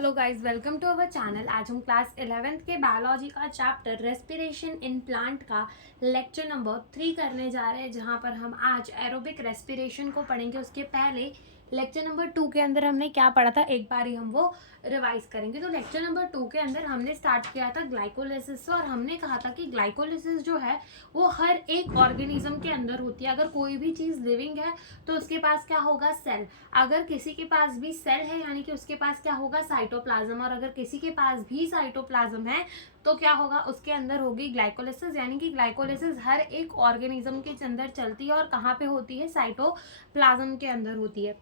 Hello guys, welcome to our channel. आज हम class 11th के बायोलॉजी का चैप्टर रेस्पिरेशन इन प्लांट का लेक्चर नंबर 3 करने जा रहे हैं, जहां पर हम आज एरोबिक रेस्पिरेशन को पढ़ेंगे। उसके पहले लेक्चर नंबर 2 के अंदर हमने क्या पढ़ा था, एक बार ही हम वो रिवाइज करेंगे। तो लेक्चर नंबर 2 के अंदर हमने स्टार्ट किया था ग्लाइकोलिसिस से, और हमने कहा था कि ग्लाइकोलिसिस जो है वो हर एक ऑर्गेनिज्म के अंदर होती है। अगर कोई भी चीज़ लिविंग है तो उसके पास क्या होगा, सेल। अगर किसी के पास भी सेल है यानी कि उसके पास क्या होगा, साइटोप्लाज्म। और अगर किसी के पास भी साइटोप्लाज्म है तो क्या होगा, उसके अंदर होगी ग्लाइकोलिसिस। यानी कि ग्लाइकोलिसिस हर एक ऑर्गेनिज्म के अंदर चलती है और कहाँ पे होती है, साइटोप्लाज्म के अंदर होती है।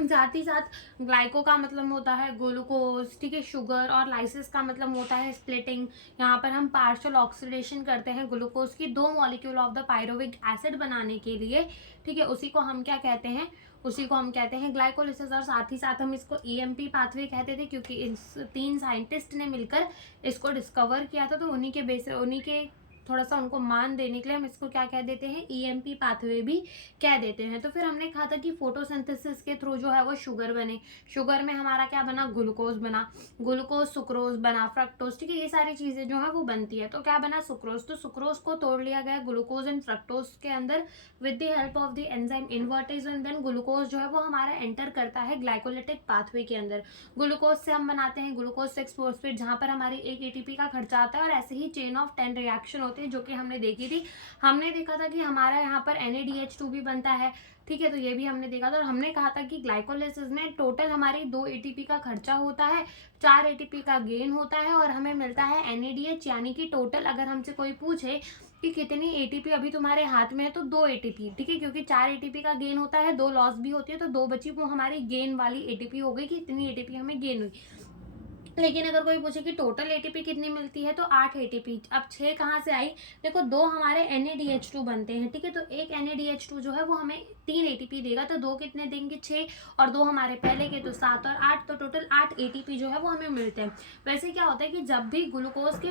साथ ही साथ ग्लाइको का मतलब होता है ग्लूकोज, ठीक है, शुगर, और लाइसिस का मतलब होता है स्प्लिटिंग। यहाँ पर हम पार्शियल ऑक्सीडेशन करते हैं ग्लूकोज की 2 molecule of the pyruvic acid बनाने के लिए, ठीक है। उसी को हम क्या कहते हैं, उसी को हम कहते हैं ग्लाइकोलिसिस। और साथ ही साथ हम इसको ईएमपी पाथवे कहते थे, क्योंकि इस 3 साइंटिस्ट ने मिलकर इसको डिस्कवर किया था। तो उन्हीं के बेस, उन्हीं के थोड़ा सा उनको मान देने के लिए हम इसको क्या कह देते हैं, ईएमपी पाथवे भी कह देते हैं। तो फिर हमने कहा था कि फोटोसिंथेसिस के थ्रू जो है वो शुगर बने। शुगर में हमारा क्या बना, ग्लूकोज बना। ग्लूकोज सुक्रोज बना, फ्रक्टोज, ठीक है, ये सारी चीजें जो है वो बनती है। तो क्या बना, सुक्रोज। तो सुक्रोज को तोड़ लिया गया ग्लूकोज एंड फ्रक्टोज के अंदर with the help of the enzyme invertase, and then glucose जो है वो हमारा एंटर करता है ग्लाइकोलिटिक पाथवे के अंदर। ग्लूकोज से हम बनाते हैं ग्लूकोज 6 फॉस्फेट, जहां पर हमारी एक एटीपी का खर्चा आता है। और ऐसे ही चेन ऑफ 10 रिएक्शन होती है जो कि हमने देखी थी। हमने देखा था कि हमारा यहाँ पर NADH2 भी बनता है, ठीक है। तो ये भी हमने देखा था। और हमने कहा था कि ग्लाइकोलिसिस में टोटल हमारी 2 एटीपी का खर्चा होता है, 4 एटीपी का गेन होता है, और हमें मिलता है NADH। यानी कि टोटल अगर हमसे कोई पूछे कि कितनी एटीपी अभी तुम्हारे हाथ में है, तो 2 एटीपी, ठीक है, क्योंकि 4 एटीपी का गेन होता है, 2 लॉस भी होती है, तो 2 बची, वो हमारी गेन वाली एटीपी हो गई कि इतनी एटीपी हमें गेन हुई। लेकिन अगर कोई पूछे कि टोटल एटीपी कितनी मिलती है, तो 8 एटीपी। अब 6 कहाँ से आई, देखो 2 हमारे NADH2 बनते हैं, ठीक है। तो एक NADH2 जो है वो हमें 3 एटीपी देगा, तो 2 कितने देंगे, 6, और 2 हमारे पहले के तो 7 और 8, तो टोटल 8 एटीपी जो है वो हमें मिलते हैं। वैसे क्या होता है कि जब भी ग्लूकोज के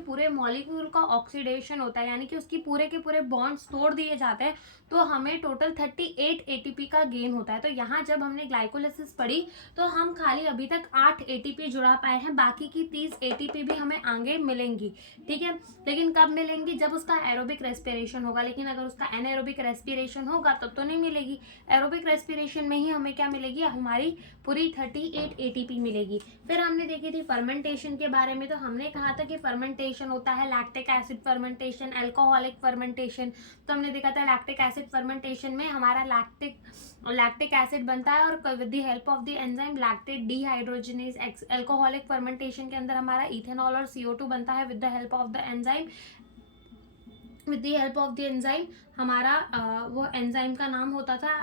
पूरे मॉलिक्यूल का ऑक्सीडेशन होता है, यानी कि उसकी पूरे के पूरे बॉन्ड्स तोड़ दिए जाते हैं, तो हमें टोटल 38 एटीपी का गेन होता है। तो यहाँ जब हमने ग्लाइकोलिसिस पढ़ी तो हम खाली अभी तक 8 एटीपी जुड़ा पाए हैं, बाकी की 30 एटीपी भी हमें आगे मिलेंगी, ठीक है। लेकिन कब मिलेंगी, जब उसका एरोबिक रेस्पिरेशन होगा। लेकिन अगर उसका एनाएरोबिक रेस्पिरेशन होगा तब तो नहीं मिलेगी। एरोबिक रेस्पिरेशन में ही हमें क्या मिलेगी, हमारी पूरी 38 एटीपी मिलेगी। फिर हमने देखी थी फर्मेंटेशन के बारे में। तो हमने कहा था कि फर्मेंटेशन होता है lactic acid fermentation, alcoholic fermentation. तो हमने देखा था लैक्टिक एसिड फर्मेंटेशन में हमारा लैक्टिक एसिड बनता है, और with the help of the enzyme lactate dehydrogenase. Alcoholic fermentation के अंदर हमारा इथेनॉल और CO2 बनता है with the help of the enzyme. With the help of the enzyme हमारा वो एंजाइम का नाम होता था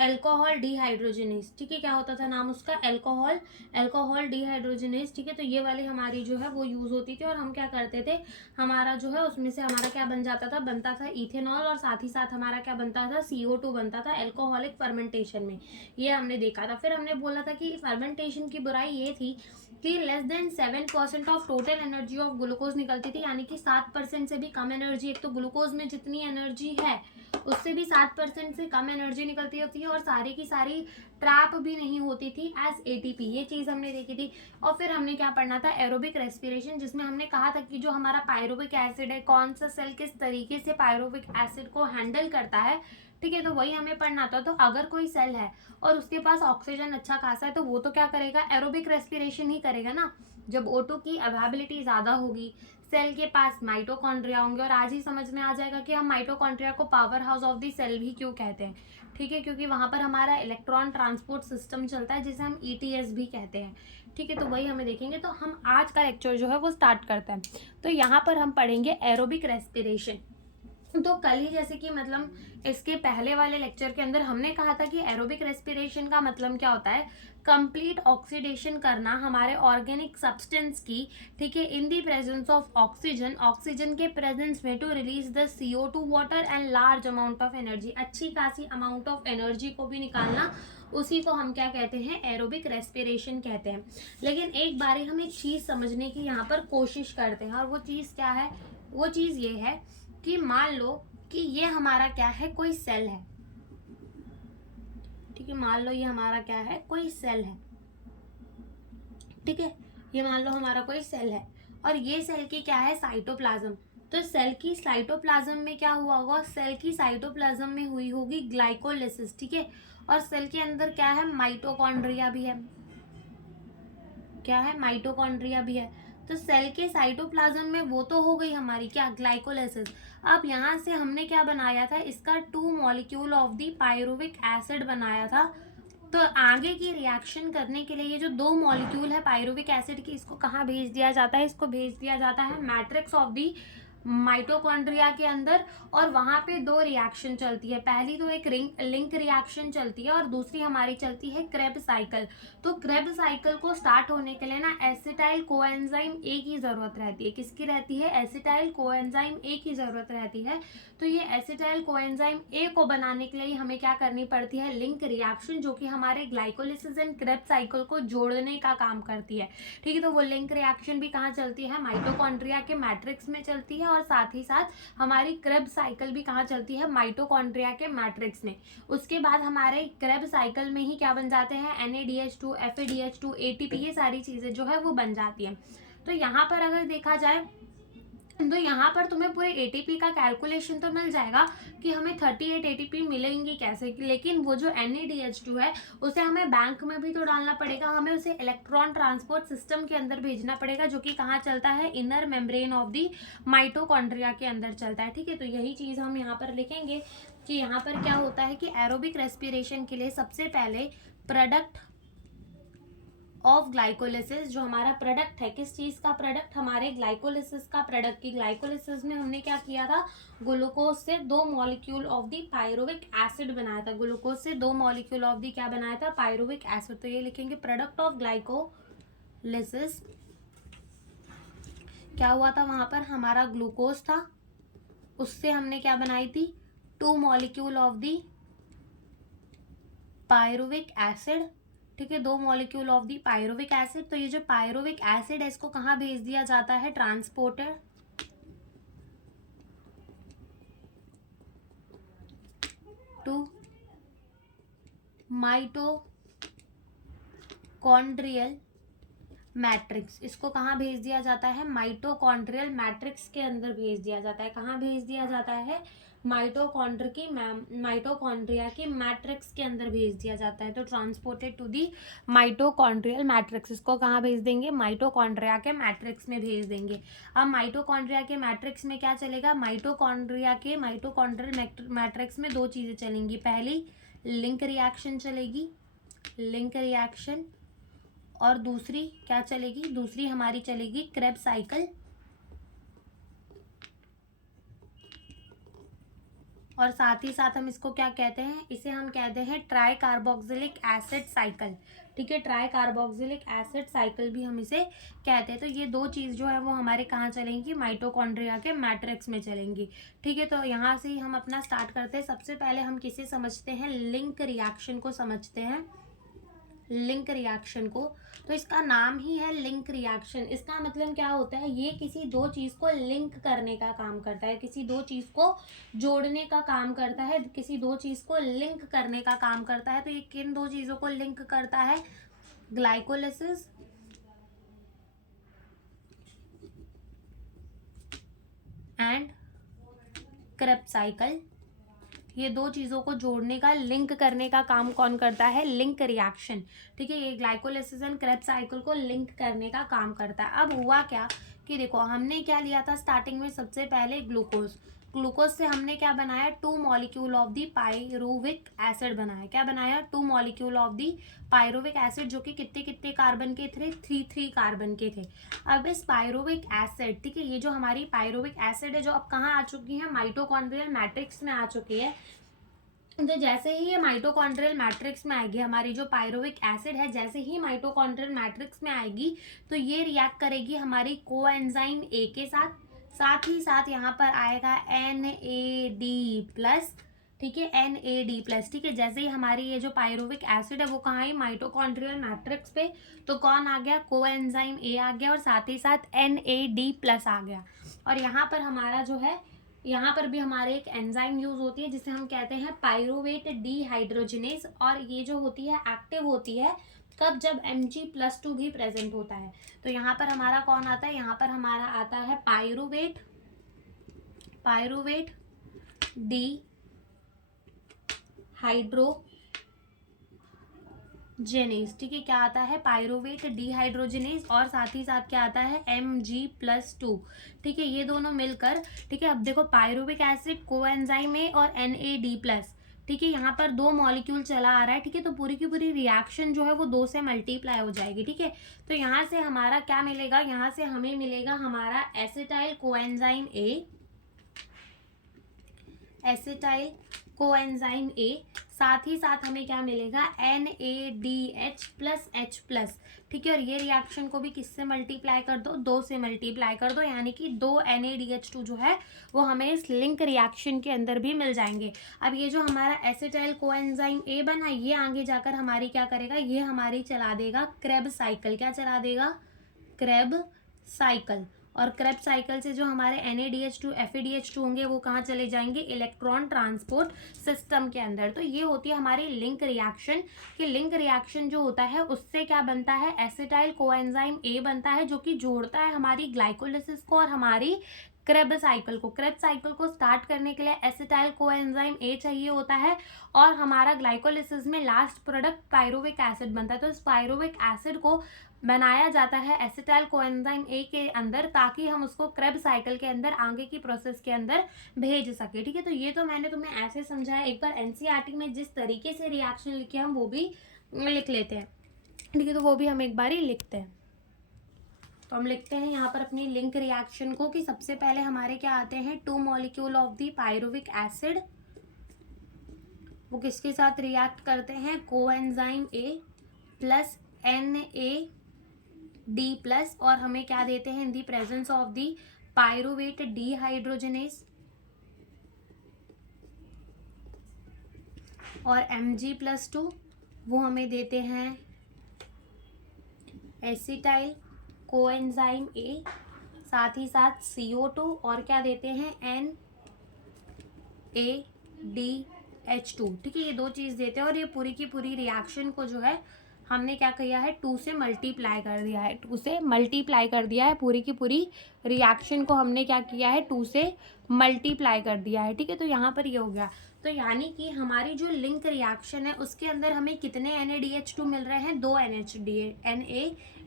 अल्कोहल डिहाइड्रोजनेज, ठीक है। क्या होता था नाम उसका, अल्कोहल डिहाइड्रोजनेज, ठीक है। तो ये वाली हमारी जो है वो यूज होती थी। और हम क्या करते थे, हमारा जो है उसमें से हमारा क्या बन जाता था, बनता था इथेनॉल, और साथ ही साथ हमारा क्या बनता था, CO2 बनता था अल्कोहलिक फर्मेंटेशन में। ये हमने देखा था। फिर हमने बोला था कि फर्मेंटेशन की बुराई ये थी कि less than 7% of total energy of glucose निकलती थी। यानी कि 7% से भी कम एनर्जी, एक तो ग्लूकोज में जितनी एनर्जी है उससे भी 7% से कम एनर्जी निकलती होती है, और सारी की सारी ट्रैप भी नहीं होती थी एज एटीपी। ये चीज़ हमने देखी थी। और फिर हमने क्या पढ़ना था, एरोबिक रेस्पिरेशन, जिसमें हमने कहा था कि जो हमारा पायरोबिक एसिड है, कौन सा सेल किस तरीके से पायरोबिक एसिड को हैंडल करता है, ठीक है। तो वही हमें पढ़ना था। तो अगर कोई सेल है और उसके पास ऑक्सीजन अच्छा खासा है, तो वो तो क्या करेगा, एरोबिक रेस्पिरेशन ही करेगा ना। जब O2 की अवेलेबिलिटी ज़्यादा होगी, सेल के पास माइटोकॉन्ड्रिया होंगे। और आज ही समझ में आ जाएगा कि हम माइटोकॉन्ड्रिया को power house of the cell भी क्यों कहते हैं, ठीक है, क्योंकि वहां पर हमारा इलेक्ट्रॉन ट्रांसपोर्ट सिस्टम चलता है, जिसे हम ETS भी कहते हैं, ठीक है। तो वही हमें देखेंगे। तो हम आज का लेक्चर जो है वो स्टार्ट करते हैं। तो यहाँ पर हम पढ़ेंगे एरोबिक रेस्पिरेशन। तो कल ही जैसे कि मतलब इसके पहले वाले लेक्चर के अंदर हमने कहा था कि एरोबिक रेस्पिरेशन का मतलब क्या होता है, कंप्लीट ऑक्सीडेशन करना हमारे ऑर्गेनिक सब्सटेंस की, ठीक है, in the presence of oxygen, oxygen के प्रेजेंस में, to release the CO2 water and large amount of energy, अच्छी खासी अमाउंट ऑफ एनर्जी को भी निकालना, उसी को हम क्या कहते हैं, एरोबिक रेस्पिरेशन कहते हैं। लेकिन एक बारी हम एक चीज समझने की यहाँ पर कोशिश करते हैं, और वो चीज क्या है, वो चीज ये है कि मान लो कि ये हमारा क्या है, कोई सेल है, ठीक है। मान लो ये हमारा क्या है, कोई सेल है, ठीक है, ये मान लो हमारा कोई सेल है और ये सेल की क्या है, साइटोप्लाज्म। तो सेल की साइटोप्लाज्म में क्या हुआ होगा, सेल की साइटोप्लाज्म में हुई होगी ग्लाइकोलिसिस। ठीक है, और सेल के अंदर क्या है, माइटोकॉन्ड्रिया भी है। क्या है, माइटोकॉन्ड्रिया भी है। तो सेल के साइटोप्लाज्म में वो तो हो गई हमारी क्या, ग्लाइकोलिसिस। अब यहाँ से हमने क्या बनाया था, इसका 2 molecule of the pyruvic acid बनाया था। तो आगे की रिएक्शन करने के लिए ये जो 2 मॉलिक्यूल है पायरुविक एसिड की, इसको कहाँ भेज दिया जाता है, इसको भेज दिया जाता है मैट्रिक्स ऑफ दी माइटोकॉन्ड्रिया के अंदर। और वहां पे 2 रिएक्शन चलती है, पहली तो एक लिंक रिएक्शन चलती है और दूसरी हमारी चलती है क्रेब साइकिल। तो क्रेब साइकिल को स्टार्ट होने के लिए ना एसिटाइल कोएंजाइम ए की जरूरत रहती है। किसकी रहती है, एसिटाइल कोएंजाइम ए की जरूरत रहती है। तो ये एसिटाइल कोएंजाइम ए को बनाने के लिए हमें क्या करनी पड़ती है, लिंक रिएक्शन, जो कि हमारे ग्लाइकोलिसिस एंड क्रेब साइकिल को जोड़ने का काम करती है। ठीक है, तो वो लिंक रिएक्शन भी कहाँ चलती है, माइटोकॉन्ड्रिया के मैट्रिक्स में चलती है और साथ ही साथ हमारी क्रेब साइकिल भी कहाँ चलती है, माइटोकॉन्ड्रिया के मैट्रिक्स में। उसके बाद हमारे क्रेब साइकिल में ही क्या बन जाते हैं, NADH2, FADH2, ATP, ये सारी चीजें जो है वो बन जाती हैं। तो यहाँ पर अगर देखा जाए तो यहाँ पर तुम्हें पूरे ATP का कैलकुलेशन तो मिल जाएगा कि हमें 38 ATP मिलेंगी कैसे, लेकिन वो जो NADH2 है उसे हमें बैंक में भी तो डालना पड़ेगा, हमें उसे इलेक्ट्रॉन ट्रांसपोर्ट सिस्टम के अंदर भेजना पड़ेगा, जो कि कहाँ चलता है, inner membrane of the mitochondria के अंदर चलता है। ठीक है, तो यही चीज़ हम यहाँ पर लिखेंगे कि यहाँ पर क्या होता है कि एरोबिक रेस्पिरेशन के लिए सबसे पहले प्रोडक्ट ऑफ ग्लाइकोलिसिस, जो हमारा प्रोडक्ट है, किस चीज का प्रोडक्ट, हमारे ग्लाइकोलिसिस का प्रोडक्ट। की ग्लाइकोलिसिस में हमने क्या किया था, ग्लूकोज से 2 molecule of the pyruvic acid बनाया था। ग्लूकोज से 2 मॉलिक्यूल ऑफ द क्या बनाया था, पायरुविक एसिड। तो ये लिखेंगे प्रोडक्ट ऑफ ग्लाइकोलिसिस। क्या हुआ था वहां पर, हमारा ग्लूकोज था, उससे हमने क्या बनाई थी, 2 molecule of the pyruvic acid. ठीक है, 2 molecule of the pyruvic acid. तो ये जो पायरुविक एसिड है इसको कहाँ भेज दिया जाता है, ट्रांसपोर्टर टू माइटोकॉन्ड्रियल मैट्रिक्स। इसको कहाँ भेज दिया जाता है, माइटोकॉन्ड्रियल मैट्रिक्स के अंदर भेज दिया जाता है। कहाँ भेज दिया जाता है, माइटोकॉन्ड्रिया की मैट्रिक्स के अंदर भेज दिया जाता है। तो transported to the mitochondrial matrix, इसको कहाँ भेज देंगे, माइटोकॉन्ड्रिया के मैट्रिक्स में भेज देंगे। अब माइटोकॉन्ड्रिया के मैट्रिक्स में क्या चलेगा, माइटोकॉन्ड्रियल मैट्रिक्स में 2 चीजें चलेंगी। पहली लिंक रिएक्शन चलेगी, लिंक रिएक्शन, और दूसरी क्या चलेगी, दूसरी हमारी चलेगी क्रेब साइकिल। और साथ ही साथ हम इसको क्या कहते हैं, इसे हम कहते हैं ट्राई कार्बोक्सिलिक एसिड साइकिल। ठीक है, ट्राई कार्बोक्सिलिक एसिड साइकिल भी हम इसे कहते हैं। तो ये 2 चीज़ जो है वो हमारे कहाँ चलेंगी, माइटोकॉन्ड्रिया के मैट्रिक्स में चलेंगी। ठीक है, तो यहाँ से ही हम अपना स्टार्ट करते हैं। सबसे पहले हम किसे समझते हैं, लिंक रिएक्शन को समझते हैं, लिंक रिएक्शन को। तो इसका नाम ही है लिंक रिएक्शन। इसका मतलब क्या होता है, ये किसी 2 चीज को लिंक करने का काम करता है, किसी 2 चीज को जोड़ने का काम करता है, किसी 2 चीज को लिंक करने का काम करता है। तो ये किन 2 चीजों को लिंक करता है, ग्लाइकोलिसिस एंड क्रेब साइकिल। ये 2 चीज़ों को जोड़ने का, लिंक करने का काम कौन करता है, लिंक रिएक्शन। ठीक है, ये ग्लाइकोलिसिस एंड क्रेब साइकिल को लिंक करने का काम करता है। अब हुआ क्या कि देखो, हमने क्या लिया था स्टार्टिंग में, सबसे पहले ग्लूकोज। ग्लूकोज से हमने क्या बनाया, 2 molecule of the pyruvic acid बनाया। क्या बनाया, 2 molecule of the pyruvic acid, जो कि कितने कितने कार्बन के थे, 3 कार्बन के थे। अब इस पायरुविक एसिड, ठीक है, ये जो हमारी पायरुविक एसिड है जो अब कहाँ आ चुकी है, माइटोकॉन्ड्रियल मैट्रिक्स में आ चुकी है। तो जैसे ही ये माइटोकॉन्ड्रियल मैट्रिक्स में आएगी, हमारी जो पायरुविक एसिड है, जैसे ही माइटोकॉन्ड्रियल मैट्रिक्स में आएगी तो ये रिएक्ट करेगी हमारी कोएंजाइम ए के साथ। साथ ही साथ यहाँ पर आएगा NAD+। ठीक है, NAD+। ठीक है, जैसे ही हमारी ये जो पायरुविक एसिड है वो कहाँ है, माइटोकॉन्ड्रियल मैट्रिक्स पे, तो कौन आ गया, कोएंजाइम ए आ गया और साथ ही साथ NAD+ आ गया। और यहाँ पर हमारा जो है, यहाँ पर भी हमारे एक एंजाइम यूज होती है जिसे हम कहते हैं पायरुवेट डीहाइड्रोजिनेज। और ये जो होती है एक्टिव होती है कब? जब Mg+2 भी प्रेजेंट होता है। तो यहाँ पर हमारा कौन आता है? यहाँ पर हमारा आता है पायरुवेट, पायरुवेट डी हाइड्रोजेनेज। ठीक है, क्या आता है? पायरुवेट डिहाइड्रोजिनेज, और साथ ही साथ क्या आता है? Mg+2। ठीक है, ये दोनों मिलकर, ठीक है, अब देखो पायरुविक एसिड कोएंजाइम ए और NAD+। ठीक है, यहाँ पर 2 मॉलिक्यूल चला आ रहा है। ठीक है, तो पूरी की पूरी रिएक्शन जो है वो 2 से मल्टीप्लाई हो जाएगी। ठीक है, तो यहाँ से हमारा क्या मिलेगा? यहाँ से हमें मिलेगा हमारा acetyl coenzyme A, acetyl coenzyme A, साथ ही साथ हमें क्या मिलेगा? NADH+H+। ठीक है, और ये रिएक्शन को भी किससे मल्टीप्लाई कर दो? 2 से मल्टीप्लाई कर दो, यानी कि 2 NADH2 जो है वो हमें इस लिंक रिएक्शन के अंदर भी मिल जाएंगे। अब ये जो हमारा एसिटाइल कोएंजाइम ए बना, ये आगे जाकर हमारी क्या करेगा? ये हमारी चला देगा क्रेब्स साइकिल। क्या चला देगा? Krebs cycle. और क्रेब्स साइकिल से जो हमारे NADH2 FADH2 होंगे वो कहाँ चले जाएंगे? इलेक्ट्रॉन ट्रांसपोर्ट सिस्टम के अंदर। तो ये होती है हमारी लिंक रिएक्शन। कि लिंक रिएक्शन जो होता है उससे क्या बनता है? एसिटाइल कोएंजाइम ए बनता है, जो कि जोड़ता है हमारी ग्लाइकोलिसिस को और हमारी क्रेब्स साइकिल को। क्रेब्स साइकिल को स्टार्ट करने के लिए एसिटाइल कोएंजाइम ए चाहिए होता है, और हमारा ग्लाइकोलिसिस में लास्ट प्रोडक्ट पायरुविक एसिड बनता है। तो इस पायरुविक एसिड को बनाया जाता है एसिटाइल कोएंजाइम ए के अंदर, ताकि हम उसको क्रेब्स साइकिल के अंदर आगे की प्रोसेस के अंदर भेज सके। ठीक है, तो ये तो मैंने तुम्हें ऐसे समझाया। एक बार NCERT में जिस तरीके से रिएक्शन लिखे हम वो भी लिख लेते हैं। ठीक है, तो वो भी हम एक बार ही लिखते हैं। तो हम लिखते हैं यहाँ पर अपनी लिंक रिएक्शन को, कि सबसे पहले हमारे क्या आते हैं? 2 molecule of the pyruvic acid, वो किसके साथ रिएक्ट करते हैं? कोएंजाइम ए प्लस NAD+, और हमें क्या देते हैं? In the presence of the pyruvate dehydrogenase और Mg+2, वो हमें देते हैं एसिटाइल कोएंजाइम ए, साथ ही साथ CO2, और क्या देते हैं? NADH2। ठीक है, ये 2 चीज़ देते हैं, और ये पूरी की पूरी रिएक्शन को जो है हमने क्या किया है? 2 से मल्टीप्लाई कर दिया है। 2 से मल्टीप्लाई कर दिया है, पूरी की पूरी रिएक्शन को हमने क्या किया है? 2 से मल्टीप्लाई कर दिया है। ठीक है, तो यहाँ पर ये हो गया। तो यानी कि हमारी जो लिंक रिएक्शन है उसके अंदर हमें कितने NADH2 मिल रहे हैं? 2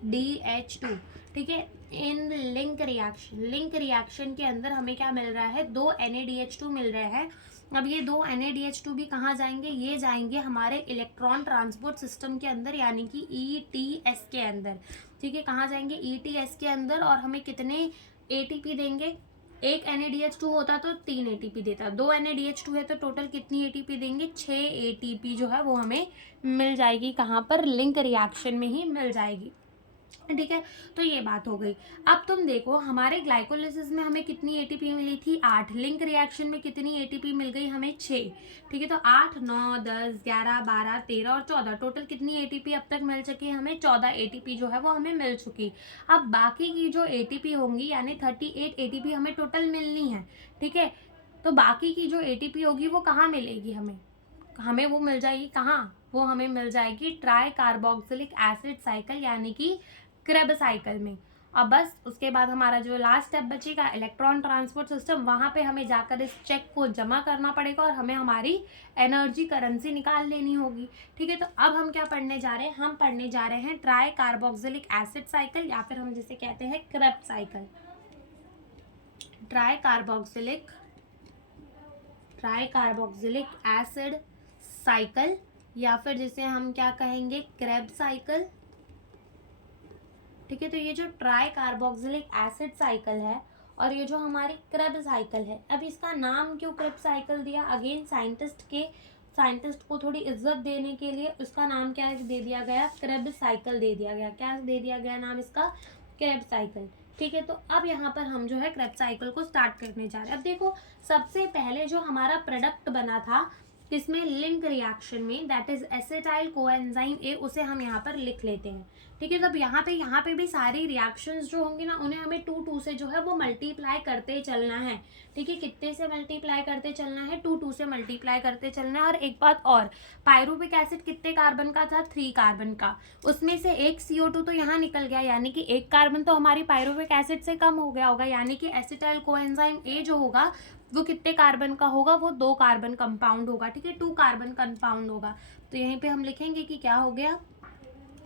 NADH2। ठीक है, इन लिंक रिएक्शन के अंदर हमें क्या मिल रहा है? 2 NADH2 मिल रहे हैं। अब ये 2 NADH2 भी कहाँ जाएंगे? ये जाएंगे हमारे इलेक्ट्रॉन ट्रांसपोर्ट सिस्टम के अंदर, यानी कि ETS के अंदर। ठीक है, कहाँ जाएंगे? ETS के अंदर। और हमें कितने ATP देंगे? एक NADH2 होता तो 3 ATP देता, 2 NADH2 है तो टोटल कितनी ATP देंगे? 6 ATP जो है वो हमें मिल जाएगी। कहाँ पर? लिंक रिएक्शन में ही मिल जाएगी। ठीक है, तो ये बात हो गई। अब तुम देखो हमारे ग्लाइकोलिसिस में हमें कितनी ATP मिली थी? 8। लिंक रिएक्शन में कितनी ATP मिल गई हमें? 6। ठीक है, तो 8, 9, 10, 11, 12, 13 और 14, टोटल कितनी ATP अब तक मिल चुकी है हमें? 14 ATP जो है वो हमें मिल चुकी। अब बाकी की जो ATP होंगी, यानी 38 ATP हमें टोटल मिलनी है। ठीक है, तो बाकी की जो ATP होगी वो कहाँ मिलेगी हमें? हमें वो मिल जाएगी कहाँ? वो हमें मिल जाएगी ट्राई कार्बोक्सिलिक एसिड साइकिल, यानी कि क्रेब्स साइकिल में। अब बस उसके बाद हमारा जो लास्ट स्टेप बचेगा इलेक्ट्रॉन ट्रांसपोर्ट सिस्टम, वहाँ पे हमें जाकर इस चेक को जमा करना पड़ेगा और हमें हमारी एनर्जी करेंसी निकाल लेनी होगी। ठीक है, तो अब हम क्या पढ़ने जा रहे हैं? हम पढ़ने जा रहे हैं ट्राई कार्बोक्सिलिक एसिड साइकिल, या फिर हम जिसे कहते हैं Krebs cycle. Try carboxylic acid cycle, या फिर जिसे हम क्या कहेंगे? Krebs cycle. ठीक है, तो ये जो ट्राई कार्बोक्सिलिक एसिड साइकिल है और ये जो हमारी क्रेब्स साइकिल है, अब इसका नाम क्यों क्रेब्स साइकिल दिया? अगेन साइंटिस्ट को थोड़ी इज्जत देने के लिए उसका नाम क्या दे दिया गया? क्रेब्स साइकिल दे दिया गया। क्या दे दिया गया नाम इसका? Krebs cycle. ठीक है, तो अब यहाँ पर हम जो है क्रेब्स साइकिल को स्टार्ट करने जा रहे हैं। अब देखो सबसे पहले जो हमारा प्रोडक्ट बना था किसमें, लिंक रिएक्शन में, that is acetyl coenzyme A, उसे हम यहाँ पर लिख लेते हैं। ठीक है, तब यहाँ पे भी सारी रिएक्शंस जो होंगी ना उन्हें हमें 2 से जो है वो मल्टीप्लाई करते चलना है। ठीक है, कितने से मल्टीप्लाई करते चलना है, 2 से मल्टीप्लाई करते चलना है। और एक बात और, पायरुविक एसिड कितने कार्बन का था, 3 कार्बन का, उसमें से एक CO2 तो यहाँ निकल गया, यानी कि एक कार्बन तो हमारी पायरुविक एसिड से कम हो गया होगा, यानी कि एसिटाइल कोएंजाइम ए जो होगा वो कितने कार्बन का होगा, वो 2 कार्बन कंपाउंड होगा। ठीक है, 2 कार्बन कंपाउंड होगा। तो यहीं पे हम लिखेंगे कि क्या हो गया,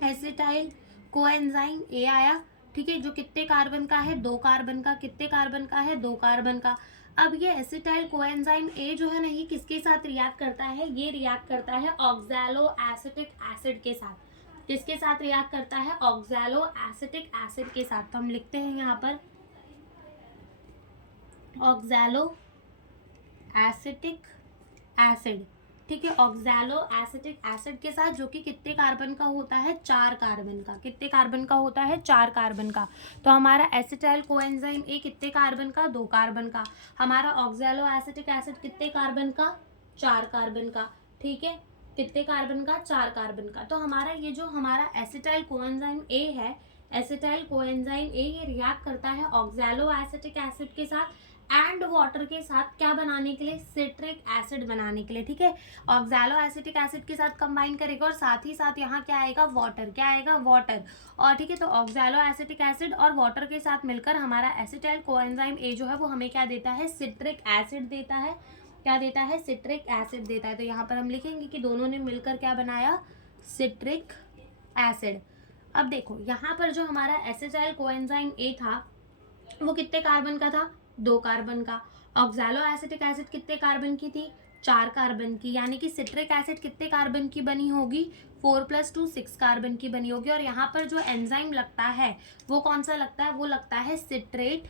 एसिटाइल कोएंजाइम ए आया। ठीक है, जो कितने कार्बन का है, 2 कार्बन का, कितने कार्बन का है, 2 कार्बन का। अब ये एसिटाइल कोएंजाइम ए जो है ना, ये किसके साथ रिएक्ट करता है, ये रिएक्ट करता है ऑक्सैलो एसिटिक एसिड के साथ। किसके साथ रिएक्ट करता है, ऑक्सैलो एसिटिक एसिड के साथ। तो हम लिखते हैं यहाँ पर ऑक्सैलो एसिटिक एसिड। ठीक है, ऑक्सैलो एसिटिक एसिड के साथ, जो कि कितने कार्बन का होता है, 4 कार्बन का। कितने कार्बन का होता है, 4 कार्बन का। तो हमारा एसिटाइल कोएंजाइम ए कितने कार्बन का, 2 कार्बन का। हमारा ऑक्सैलो एसिटिक एसिड कितने कार्बन का, 4 कार्बन का। ठीक है, कितने कार्बन का, 4 कार्बन का। तो हमारा ये जो हमारा एसिटाइल कोएंजाइम ए है, एसिटाइल कोएंजाइम ए ये रिएक्ट करता है ऑक्सैलो एसिटिक एसिड के साथ एंड वाटर के साथ, क्या बनाने के लिए, सिट्रिक एसिड बनाने के लिए। ठीक है, ऑक्सैलो एसिटिक एसिड के साथ कंबाइन करेगा और साथ ही साथ यहाँ क्या आएगा, वाटर। क्या आएगा, वाटर। और ठीक है, तो ऑक्सैलो एसिटिक एसिड और वाटर के साथ मिलकर हमारा एसिटाइल कोएंजाइम ए जो है वो हमें क्या देता है, सिट्रिक एसिड देता है। क्या देता है, सिट्रिक एसिड देता है। तो यहाँ पर हम लिखेंगे कि दोनों ने मिलकर क्या बनाया, सिट्रिक एसिड। अब देखो यहाँ पर जो हमारा एसिटाइल कोएंजाइम ए था वो कितने कार्बन का था, 2 कार्बन का। ऑक्सैलो एसिटिक एसिड कितने कार्बन की थी, 4 कार्बन की, यानी कि सिट्रिक एसिड कितने कार्बन की बनी होगी, 4 + 2 6 कार्बन की बनी होगी। और यहाँ पर जो एंजाइम लगता है वो कौन सा लगता है, वो लगता है सिट्रेट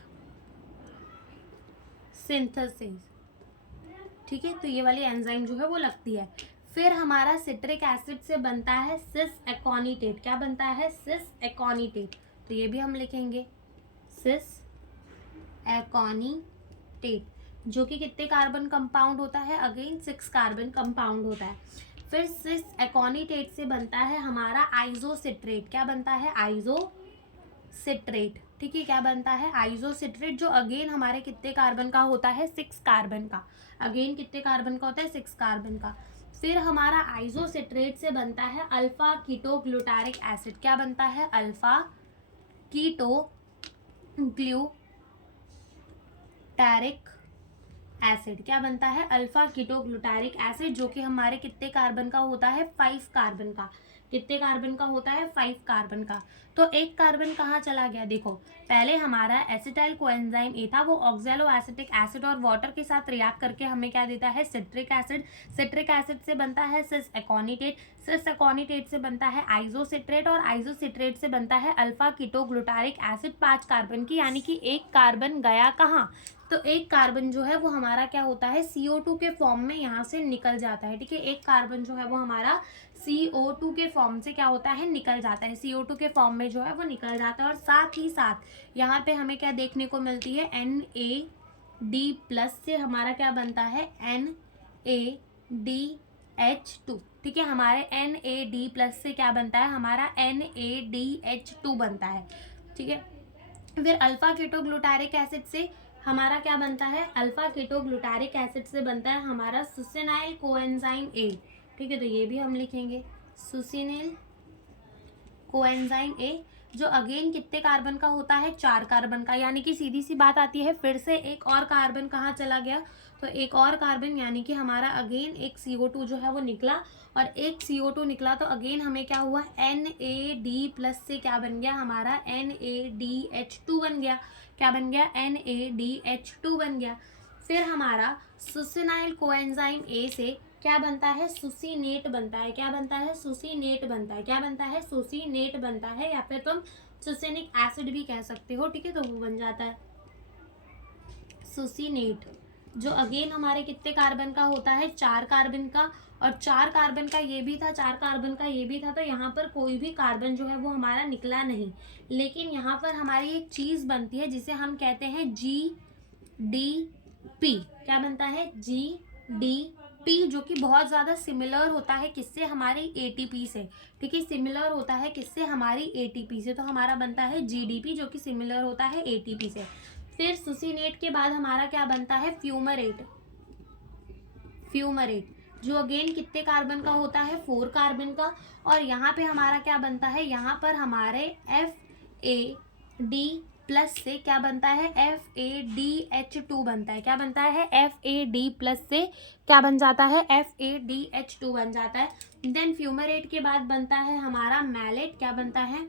सिंथेसिस। ठीक है, तो ये वाली एंजाइम जो है वो लगती है। फिर हमारा सिट्रिक एसिड से बनता है सिस एकोनिटेट। क्या बनता है, सिस एकोनिटेट। तो ये भी हम लिखेंगे, सिस एकोनिटेट, जो कि कितने कार्बन कंपाउंड होता है, अगेन 6 कार्बन कंपाउंड होता है। फिर सिस एकोनिटेट से बनता है हमारा आइसोसिट्रेट। क्या बनता है, आइसोसिट्रेट। ठीक है, क्या बनता है, आइसोसिट्रेट, जो अगेन हमारे कितने कार्बन का होता है, 6 कार्बन का। अगेन कितने कार्बन का होता है, 6 कार्बन का। फिर हमारा आइसोसिट्रेट से बनता है अल्फा कीटो ग्लूटारिक एसिड। क्या बनता है, अल्फा कीटो ग्लूटारिक एसिड। क्या बनता है, अल्फा कीटो ग्लूटारिक एसिड, जो कि हमारे कितने कार्बन का होता है, 5 कार्बन का। कितने कार्बन का होता है, 5 कार्बन का। तो एक कार्बन कहाँ चला गया, देखो पहले हमारा एसिटाइल कोएंजाइम ए था, वो ऑक्सैलो एसिटिक एसिड और वाटर के साथ रिएक्ट करके हमें क्या देता है, सिट्रिक एसिड। सिट्रिक एसिड से बनता है सिस एकोनिटेट, सिस एकोनिटेट से बनता है आइसोसिट्रेट, और आइसोसिट्रेट से बनता है alpha keto glutaric acid 5 carbon की, यानी कि एक कार्बन गया कहाँ, तो एक कार्बन जो है वो हमारा क्या होता है, CO2 के फॉर्म में यहाँ से निकल जाता है। ठीक है, एक कार्बन जो है वो हमारा CO2 के फॉर्म से क्या होता है, निकल जाता है, CO2 के फॉर्म में जो है वो निकल जाता है। और साथ ही साथ यहाँ पे हमें क्या देखने को मिलती है, NAD+ से हमारा क्या बनता है, NADH2। ठीक है, हमारे NAD+ से क्या बनता है, हमारा NADH2 बनता है। ठीक है, फिर अल्फा कीटो ग्लूटारिक एसिड से हमारा क्या बनता है, अल्फा कीटो ग्लूटारिक एसिड से बनता है हमारा सुसिनाइल कोएंजाइम ए। ठीक है, तो ये भी हम लिखेंगे, सुसिनिल कोएंजाइम ए, जो अगेन कितने कार्बन का होता है, 4 कार्बन का। यानी कि सीधी सी बात आती है, फिर से एक और कार्बन कहाँ चला गया, तो एक और कार्बन, यानी कि हमारा अगेन एक CO2 जो है वो निकला, और एक CO2 निकला तो अगेन हमें क्या हुआ, NAD+ से क्या बन गया, हमारा NADH2 बन गया। क्या बन गया, NADH2 बन गया। फिर हमारा सुसिनाइल कोएंजाइम ए से क्या बनता है, सुसीनेट बनता है। क्या बनता है, सुसीनेट बनता है। क्या बनता है, सुसीनेट बनता है, या फिर तुम सुसिनिक एसिड भी कह सकते हो। ठीक है, तो वो बन जाता है सुसीनेट, जो अगेन हमारे कितने कार्बन का होता है, 4 कार्बन का। और 4 कार्बन का ये भी था, 4 कार्बन का ये भी था, तो यहाँ पर कोई भी कार्बन जो है वो हमारा निकला नहीं। लेकिन यहाँ पर हमारी एक चीज़ बनती है जिसे हम कहते हैं GDP। क्या बनता है, GDP। पी जो कि बहुत ज़्यादा सिमिलर होता है किससे, हमारी एटीपी से, ठीक है, सिमिलर होता है किससे, हमारी एटीपी से, तो हमारा बनता है जीडीपी जो कि सिमिलर होता है एटीपी से। फिर सुसिनेट के बाद हमारा क्या बनता है, फ्यूमरेट, फ्यूमरेट जो अगेन कितने कार्बन का होता है, 4 कार्बन का। और यहाँ पे हमारा क्या बनता है, यहाँ पर हमारे FAD प्लस से क्या बनता है, FADH2 बनता है, क्या बनता है, FAD प्लस से क्या बन जाता है, FADH2 बन जाता है। देन फ्यूमरेट के बाद बनता है हमारा मैलेट, क्या बनता है,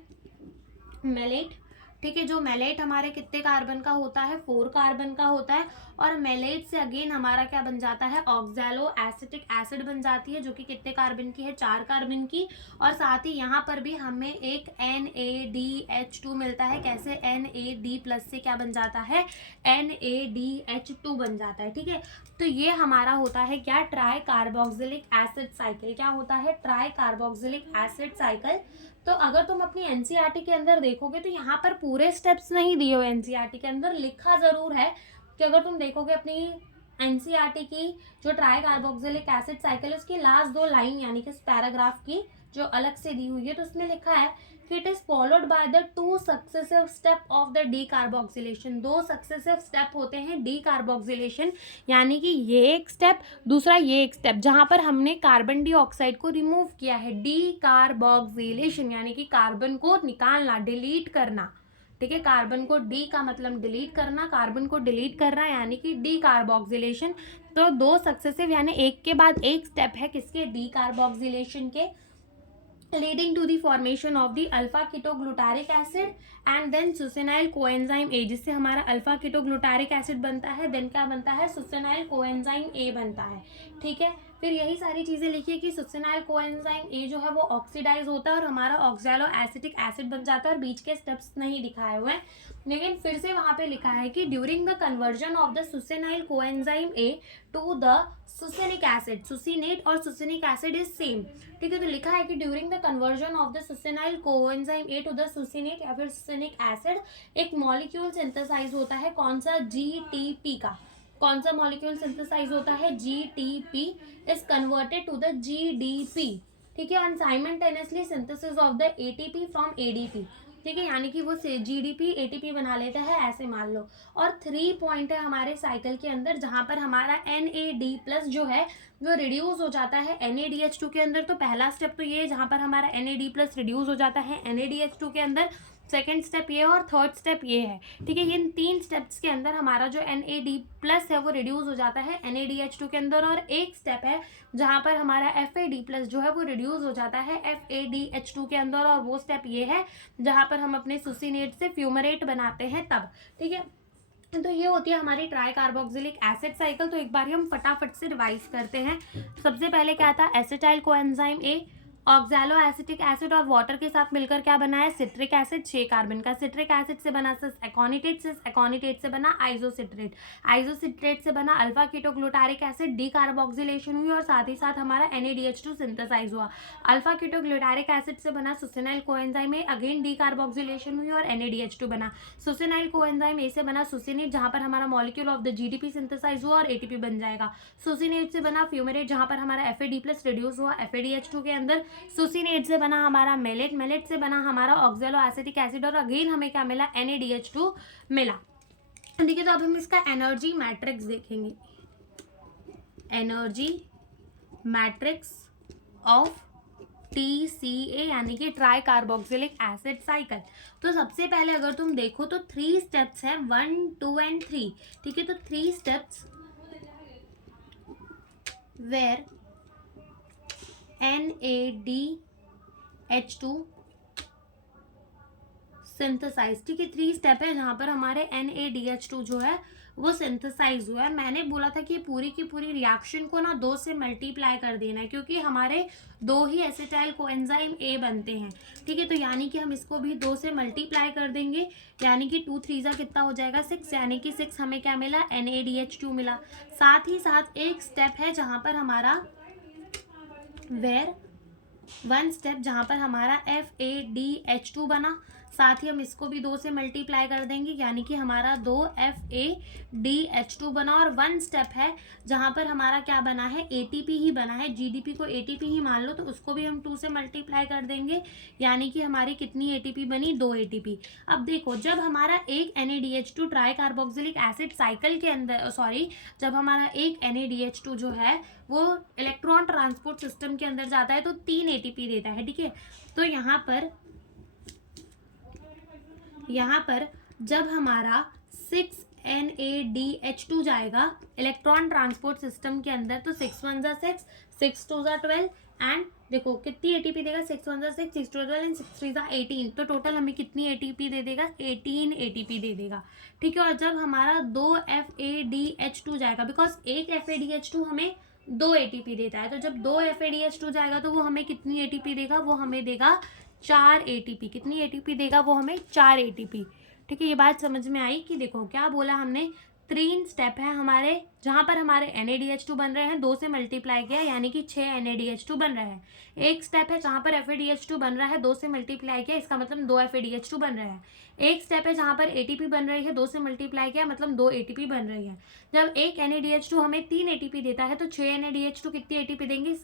मैलेट, ठीक है, जो मैलेट हमारे कितने कार्बन का होता है, 4 कार्बन का होता है। और मैलेट से अगेन हमारा क्या बन जाता है, ऑक्सैलो एसिटिक एसिड बन जाती है जो कि कितने कार्बन की है, 4 कार्बन की। और साथ ही यहाँ पर भी हमें एक NADH2 मिलता है, कैसे, NAD प्लस से क्या बन जाता है, NADH2 बन जाता है, ठीक है। तो ये हमारा होता है क्या, ट्राई कार्बोक्सिलिक एसिड साइकिल, क्या होता है, ट्राई कार्बोक्सिलिक एसिड साइकिल। तो अगर तुम अपनी एनसीईआरटी के अंदर देखोगे तो यहाँ पर पूरे स्टेप्स नहीं दिए हुए, एनसीईआरटी के अंदर लिखा जरूर है कि अगर तुम देखोगे अपनी एनसीईआरटी की जो ट्राई कार्बोक्सिलिक एसिड साइकिल है उसकी लास्ट 2 लाइन यानी कि इस पैराग्राफ की जो अलग से दी हुई है, तो उसमें लिखा है कि it is followed by the 2 successive step of the D carboxylation. 2 successive step होते हैं डी कार्बोक्सिलेशन, यानी कि ये एक स्टेप, दूसरा ये एक स्टेप, जहां पर हमने कार्बन डाइऑक्साइड को रिमूव किया है, डी कार्बोक्सिलेशन यानी कि कार्बन को निकालना, डिलीट करना, ठीक है, कार्बन को, डी का मतलब डिलीट करना, कार्बन को डिलीट करना यानी कि डी कार्बोक्सिलेशन। तो 2 सक्सेसिव यानी एक के बाद एक स्टेप है किसके, डी कार्बोक्सिलेशन के, leading to the formation of the alpha ketoglutarate acid and then succinyl coenzyme A, जिससे हमारा अल्फा कीटोग्लूटारिक एसिड बनता है, देन क्या बनता है, सुसिनाइल कोएंजाइम A बनता है, ठीक है। फिर यही सारी चीजें लिखिए कि सुसिनाइल कोएंजाइम A जो है वो ऑक्सीडाइज होता है और हमारा ऑक्सैलो एसिटिक एसिड बन जाता है, और बीच के स्टेप्स नहीं दिखाए हुए हैं, लेकिन फिर से वहां पे लिखा है कि during the conversion of the succinyl coenzyme A to the succinic acid, succinate और सुसिनिक एसिड इज सेम, ठीक है। तो लिखा है कि during the conversion of the succinyl coenzyme A to the succinate या फिर सुसिनिक एसिड एक मॉलिक्यूल सिंथेसाइज होता है, कौन सा, GTP का, कौन सा मॉलिक्यूल सिंथेसाइज होता है, GTP is converted to the GDP, ठीक है, and simultaneously synthesis of the ATP from ADP, ठीक है, यानी कि वो GDP ATP बना लेता है, ऐसे मान लो। और 3 पॉइंट है हमारे साइकिल के अंदर जहां पर हमारा NAD प्लस जो है वो रिड्यूस हो जाता है NADH2 के अंदर। तो पहला स्टेप तो ये है जहां पर हमारा NAD प्लस रिड्यूस हो जाता है NADH2 के अंदर, सेकेंड स्टेप ये और थर्ड स्टेप ये है, ठीक है। इन 3 स्टेप्स के अंदर हमारा जो NAD प्लस है वो रिड्यूस हो जाता है NADH2 के अंदर, और एक स्टेप है जहां पर हमारा FAD प्लस जो है वो रिड्यूस हो जाता है FADH2 के अंदर, और वो स्टेप ये है जहां पर हम अपने सुसिनेट से फ्यूमरेट बनाते हैं तब, ठीक है। तो ये होती है हमारी ट्राई कार्बोक्सिलिक एसिड साइकिल। तो एक बार हम फटाफट से रिवाइज करते हैं। सबसे पहले क्या था, acetyl coenzyme A, oxalo acetic acid और वाटर के साथ मिलकर क्या बना है, सिट्रिक एसिड, 6 कार्बन का, सिट्रिक एसिड से बना सिस एकोनिटेट से बना आइसोसिट्रेट, आइसोसिट्रेट से बना alpha ketoglutaric acid, D carboxylation हुई और साथ ही साथ हमारा NADH2 सिंथेसाइज हुआ। अल्फा कीटोग्लूटारिक एसिड से बना succinyl coenzyme A, again decarboxylation हुई और NADH2 बना। सुसिनाइल कोएंजाइम ए से बना सुसिनेट जहां पर हमारा molecule of the GDP synthesise हुआ और ATP बन जाएगा। सुसिनेट से बना फ्यूमरेट जहां पर हमारा FAD प्लस रिड्यूस हुआ FADH2 के अंदर। सुसिनेट से बना हमारा मेलेट, मेलेट से बना हमारा ऑक्सैलो एसिटिक एसिड और अगेन हमें क्या मिला, NADH2 मिला, ठीक है। तो अब हम इसका एनर्जी मैट्रिक्स देखेंगे, एनर्जी मैट्रिक्स ऑफ TCA यानी कि ट्राई कार्बोक्सिलिक एसिड साइकिल। तो सबसे पहले अगर तुम देखो तो 3 स्टेप्स है, 1, 2 एंड 3, ठीक है। तो 3 स्टेप्स वेयर NADH2 सिंथेसाइज, ठीक है। 3 स्टेप है जहां पर हमारे NADH2 जो है वो सिंथेसाइज हुआ है। मैंने बोला था कि पूरी की पूरी रिएक्शन को ना 2 से मल्टीप्लाई कर देना है, क्योंकि हमारे 2 ही एसिटाइल कोएंजाइम A बनते हैं, ठीक है। तो यानी कि हम इसको भी 2 से मल्टीप्लाई कर देंगे, यानी कि 2 3 जा कितना हो जाएगा 6, यानी कि 6 हमें क्या मिला, NADH2 मिला। साथ ही साथ एक स्टेप है जहां पर हमारा वेयर वन स्टेप जहाँ पर हमारा FADH2 बना, साथ ही हम इसको भी 2 से मल्टीप्लाई कर देंगे, यानी कि हमारा 2 FADH2 बना। और वन स्टेप है जहाँ पर हमारा क्या बना है, ATP ही बना है, GDP को ATP ही मान लो, तो उसको भी हम 2 से मल्टीप्लाई कर देंगे, यानी कि हमारी कितनी ATP बनी, 2 ATP। अब देखो, जब हमारा एक NADH2 try carboxylic acid cycle के अंदर, जब हमारा एक NADH2 जो है वो इलेक्ट्रॉन ट्रांसपोर्ट सिस्टम के अंदर जाता है तो 3 ATP देता है, ठीक है। तो यहाँ पर जब हमारा 6 NADH2 जाएगा इलेक्ट्रॉन ट्रांसपोर्ट सिस्टम के अंदर, तो 6 1 जा 6, 6 2 जा 12, एंड देखो कितनी ATP देगा, 6 1 जा 6, 6 2 12 एंड 6 3 जा 18, तो टोटल हमें कितनी ATP दे देगा, 18 ATP दे देगा, ठीक है। और जब हमारा 2 FADH2 जाएगा, बिकॉज एक FADH2 हमें 2 ATP देता है, तो जब 2 FADH2 जाएगा तो वो हमें कितनी ATP देगा, वो हमें देगा 4 ATP। कितनी ATP देगा, वो हमें 4 ATP, ठीक है। ये बात समझ में आई कि देखो क्या बोला हमने, 3 स्टेप है हमारे, जहाँ पर हमारे NADH2 बन रहे हैं, 2 से मल्टीप्लाई किया यानी कि 6 NADH2 बन रहे हैं। एक स्टेप है जहाँ पर FADH2 बन रहा है, 2 से मल्टीप्लाई किया, इसका मतलब 2 FADH2 बन रहे हैं। एक स्टेप है जहाँ पर ATP बन रही है, 2 से मल्टीप्लाई किया, मतलब 2 ATP बन रही है। जब एक NADH2 हमें 3 ATP देता है, तो 6 NADH2 कितनी ATP देंगे,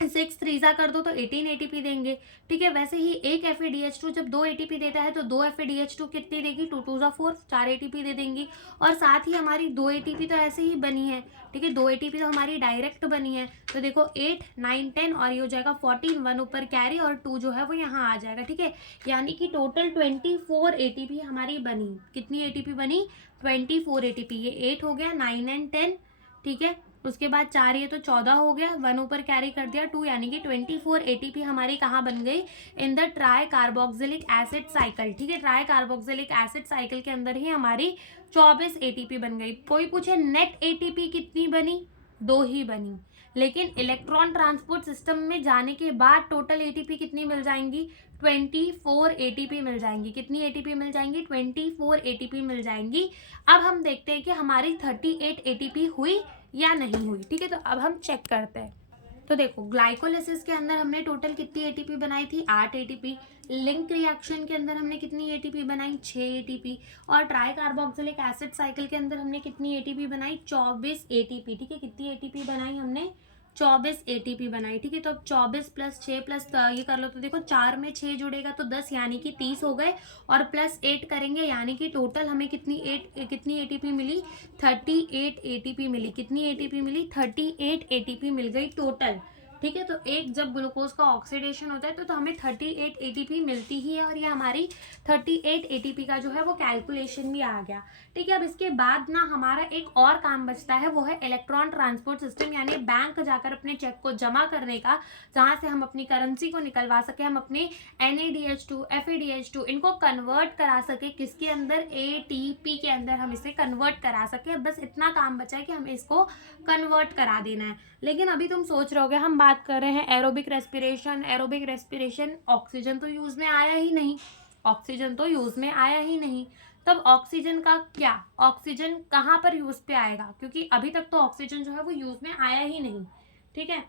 6 3 जा कर दो तो 18 ATP देंगे, ठीक है। वैसे ही एक FADH2 जब 2 ATP देता है तो 2 FADH2 कितनी देगी, 2 2 जा 4, 4 ATP दे देंगी। और साथ ही हमारी 2 ATP तो ऐसे ही बनी है, ठीक है, 2 ATP तो हमारी डायरेक्ट बनी है। तो देखो 8 9 10 और ये हो जाएगा 14, 1 ऊपर कैरी और 2 जो है वो यहाँ आ जाएगा, ठीक है। यानी कि टोटल 24 ATP हमारी बनी। कितनी ATP बनी, 24 ATP। ये 8 हो गया, 9 एंड 10, ठीक है। उसके बाद 4 ये तो 14 हो गया, 1 ऊपर कैरी कर दिया 2, यानी कि 24 ATP हमारी कहाँ बन गई, in the try carboxylic acid cycle, ठीक है। ट्राई कार्बोक्सिलिक एसिड साइकिल के अंदर ही हमारी 24 ATP बन गई। कोई पूछे नेट ATP कितनी बनी, 2 ही बनी, लेकिन इलेक्ट्रॉन ट्रांसपोर्ट सिस्टम में जाने के बाद टोटल ATP कितनी मिल जाएंगी, 24 ATP मिल जाएंगी। कितनी ATP मिल जाएंगी, 24 ATP मिल जाएंगी। अब हम देखते हैं कि हमारी 38 ATP हुई या नहीं हुई, ठीक है। तो अब हम चेक करते हैं। तो देखो ग्लाइकोलिसिस के अंदर हमने टोटल कितनी ATP बनाई थी, 8 ATP। लिंक रिएक्शन के अंदर हमने कितनी ATP बनाई, 6 ATP। और ट्राई कार्बोक्सिलिक एसिड साइकिल के अंदर हमने कितनी ATP बनाई, 24 ATP, ठीक है। कितनी ATP बनाई हमने, 24 ATP बनाई, ठीक है। तो अब 24 प्लस 6 प्लस ये कर लो, तो देखो 4 में 6 जुड़ेगा तो 10, यानी कि 30 हो गए। और प्लस 8 करेंगे, यानी कि टोटल हमें कितनी ATP मिली, 38 ATP मिली। कितनी ATP मिली, 38 ATP मिल गई टोटल, ठीक है। तो एक जब ग्लूकोज का ऑक्सीडेशन होता है तो हमें 38 ATP मिलती ही है, और ये हमारी 38 ATP का जो है वो कैलकुलेशन भी आ गया, ठीक है। अब इसके बाद ना हमारा एक और काम बचता है, वो है इलेक्ट्रॉन ट्रांसपोर्ट सिस्टम, यानी बैंक जाकर अपने चेक को जमा करने का, जहाँ से हम अपनी करेंसी को निकलवा सके, हम अपने NADH2 FADH2 इनको कन्वर्ट करा सके, किसके अंदर, ATP के अंदर हम इसे कन्वर्ट करा सके। बस इतना काम बचा है कि हमें इसको कन्वर्ट करा देना है। लेकिन अभी तुम सोच रहे होगे हम बात कर रहे हैं एरोबिक रेस्पिरेशन, ऑक्सीजन तो यूज में आया ही नहीं, ऑक्सीजन तो यूज में आया ही नहीं। तब ऑक्सीजन का क्या, ऑक्सीजन कहाँ पर यूज पे आएगा, क्योंकि अभी तक तो ऑक्सीजन जो है वो यूज में आया ही नहीं, ठीक है।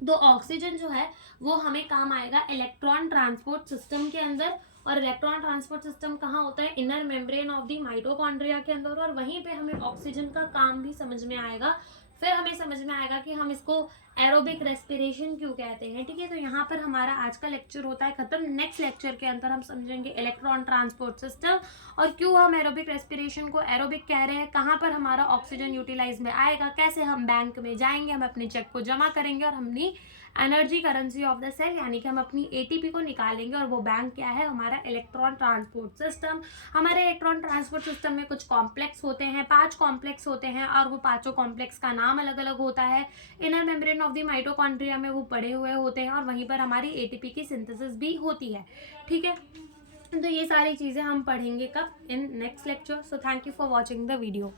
तो ऑक्सीजन जो है वो हमें काम आएगा इलेक्ट्रॉन ट्रांसपोर्ट सिस्टम के अंदर। और इलेक्ट्रॉन ट्रांसपोर्ट सिस्टम कहाँ होता है, inner membrane of the mitochondria के अंदर, और वहीं पे हमें ऑक्सीजन का काम भी समझ में आएगा। फिर हमें समझ में आएगा कि हम इसको एरोबिक रेस्पिरेशन क्यों कहते हैं, ठीक है। तो यहाँ पर हमारा आज का लेक्चर होता है खत्म। नेक्स्ट लेक्चर के अंदर हम समझेंगे इलेक्ट्रॉन ट्रांसपोर्ट सिस्टम, और क्यों हम एरोबिक रेस्पिरेशन को एरोबिक कह रहे हैं, कहाँ पर हमारा ऑक्सीजन यूटिलाइज में आएगा, कैसे हम बैंक में जाएंगे, हम अपने चेक को जमा करेंगे और अपनी energy currency of the cell, यानी कि हम अपनी ATP को निकालेंगे, और वो बैंक क्या है, हमारा इलेक्ट्रॉन ट्रांसपोर्ट सिस्टम। हमारे इलेक्ट्रॉन ट्रांसपोर्ट सिस्टम में कुछ कॉम्प्लेक्स होते हैं, 5 कॉम्प्लेक्स होते हैं, और वो पांचों कॉम्प्लेक्स का नाम अलग अलग होता है। Inner membrane of the mitochondria में वो पड़े हुए होते हैं, और वहीं पर हमारी ATP की सिंथेसिस भी होती है, ठीक है। तो ये सारी चीज़ें हम पढ़ेंगे कब, in next lecture. So thank you for watching the video.